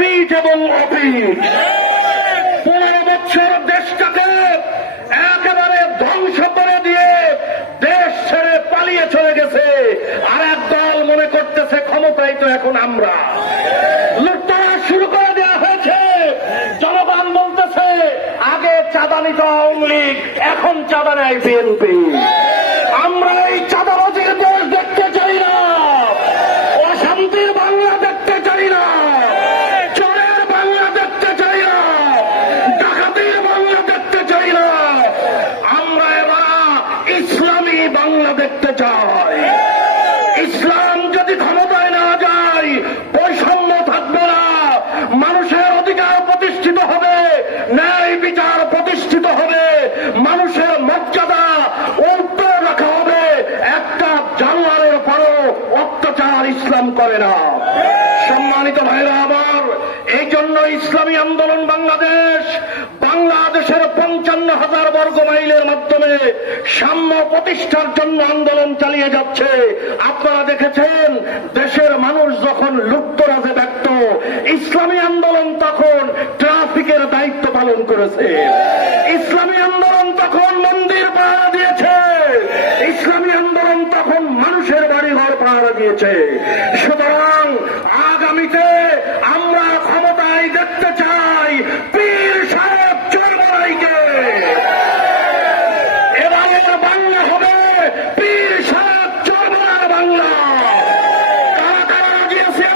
পিঠ এবং পনেরো বছর দেশটাকে একেবারে ধ্বংস করে দিয়ে দেশ ছেড়ে পালিয়ে চলে গেছে। আর এক দল মনে করতেছে ক্ষমতাই তো এখন আমরা। লুটতরা শুরু করে দেওয়া হয়েছে। জনগণ বলতেছে, আগে চাঁদা নিত আওয়ামী লীগ, এখন চাঁদা নেয় বিএনপি আমরা এই চাঁদাবাজির দেশ দেখতে চাই না অশান্তির বাংলা দেখতে চাই না চোরের বাংলা দেখতে চাই না ডাকাতির বাংলা দেখতে চাই না আমরা এবার ইসলামী বাংলা দেখতে চাই ইসলাম যদি ক্ষমতায় না যায়, বৈষম্য থাকবে না। মানুষের অধিকার প্রতিষ্ঠিত হবে, ন্যায় বিচার প্রতিষ্ঠিত হবে। মানুষের মর্যাদা উত্তর রাখা হবে। একটা জানোয়ারের পরও অত্যাচার ইসলাম করে না। সম্মানিত ভাইরা আবার এই জন্য ইসলামী আন্দোলন বাংলাদেশ হাজার বর্গ মাইলের মাধ্যমে সাম্য প্রতিষ্ঠার জন্য আন্দোলন চালিয়ে যাচ্ছে। আপনারা দেখেছেন, দেশের মানুষ যখন লুপ্তরাজে ব্যক্ত, ইসলামী আন্দোলন তখন ট্রাফিকের দায়িত্ব পালন করেছে। ইসলামী আন্দোলন তখন মন্দির পাহারা দিয়েছে। ইসলামী আন্দোলন তখন মানুষের বাড়ি ঘর পাহারা দিয়েছে। সুতরাং বাংলা হবে। পীর সাহেব চরমার বাংলা। কারা কারা গিয়েছে